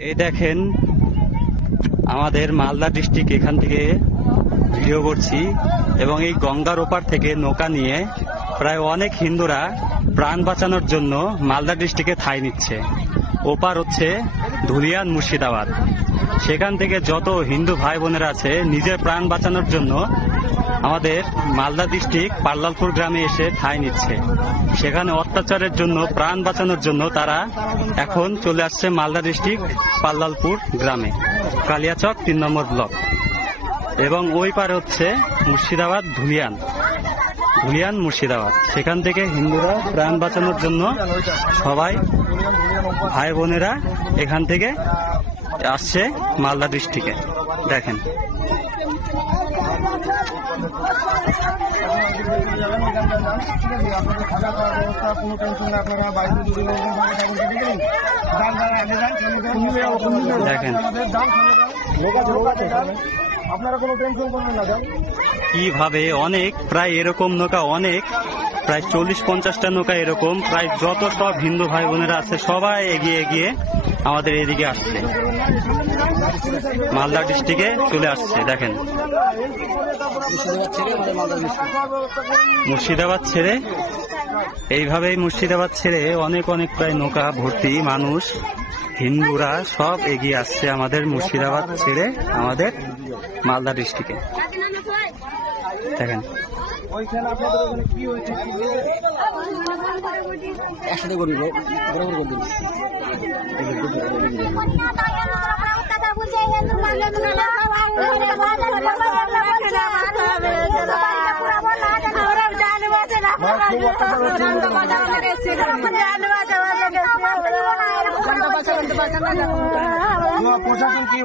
এই দেখেন আমাদের মালদা ডিস্ট্রিক্ট, এখান থেকে ভিডিও করছি এবং এই গঙ্গার ওপার থেকে নৌকা নিয়ে প্রায় অনেক হিন্দুরা প্রাণ বাঁচানোর জন্য মালদা ডিস্ট্রিক্টে ঠাঁই নিচ্ছে। ওপার হচ্ছে ধুলিয়ান মুর্শিদাবাদ। সেখান থেকে যত হিন্দু ভাই বোনেরা আছে নিজের প্রাণ বাঁচানোর জন্য আমাদের মালদা ডিস্ট্রিক্ট পাল্লালপুর গ্রামে এসে ঠাঁই নিচ্ছে। সেখানে অত্যাচারের জন্য প্রাণ বাঁচানোর জন্য তারা এখন চলে আসছে মালদা ডিস্ট্রিক্ট পাল্লালপুর গ্রামে, কালিয়াচক ৩ নম্বর ব্লক। এবং ওই পারে হচ্ছে মুর্শিদাবাদ ধুলিয়ান মুর্শিদাবাদ। সেখান থেকে হিন্দুরা প্রাণ বাঁচানোর জন্য সবাই ভাই বোনেরা এখান থেকে আসছে মালদা ডিস্ট্রিক্টে। দেখেন দেখেন কিভাবে অনেক প্রায় এরকম নৌকা, অনেক প্রায় 40-50টা নৌকা এরকম প্রায় যত সব হিন্দু ভাই বোনেরা আছে সবাই এগিয়ে এগিয়ে আমাদের এদিকে আসছে, মালদা ডিস্ট্রিক্টে চলে আসছে। দেখেন মুর্শিদাবাদ ছেড়ে এইভাবেই মুর্শিদাবাদ ছেড়ে অনেক অনেক প্রায় নৌকা ভর্তি মানুষ হিন্দুরা সব এগিয়ে আসছে আমাদের মুর্শিদাবাদ ছেড়ে আমাদের মালদা ডিস্ট্রিক্টে। দেখেন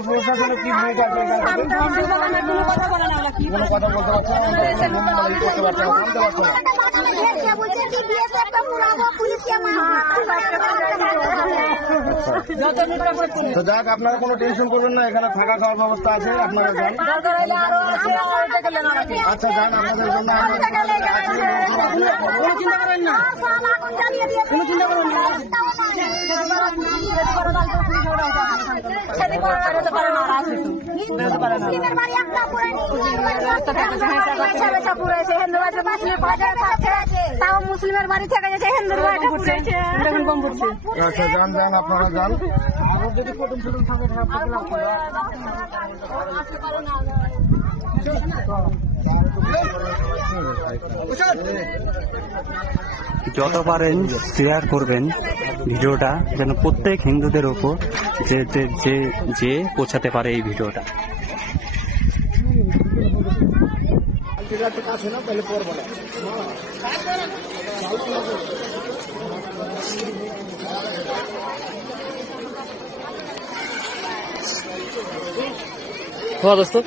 প্রশাসন কি ভূমিকা কোনো কথা বলতে তো যাক, আপনারা কোনো টেনশন করবেন না, এখানে থাকা খাওয়ার ব্যবস্থা আছে, আপনারা যান। আচ্ছা যান, আপনাদের জন্য মুসলিমের বাড়ি থেকে গেছে হিন্দুর বাড়িটা পুড়েছে। আচ্ছা যান যান, আপনারা যান। যত পারেন শেয়ার করবেন ভিডিওটা, যেন প্রত্যেক হিন্দুদের ওপর যে পৌঁছাতে পারে এই ভিডিওটা। हाँ दोस्तों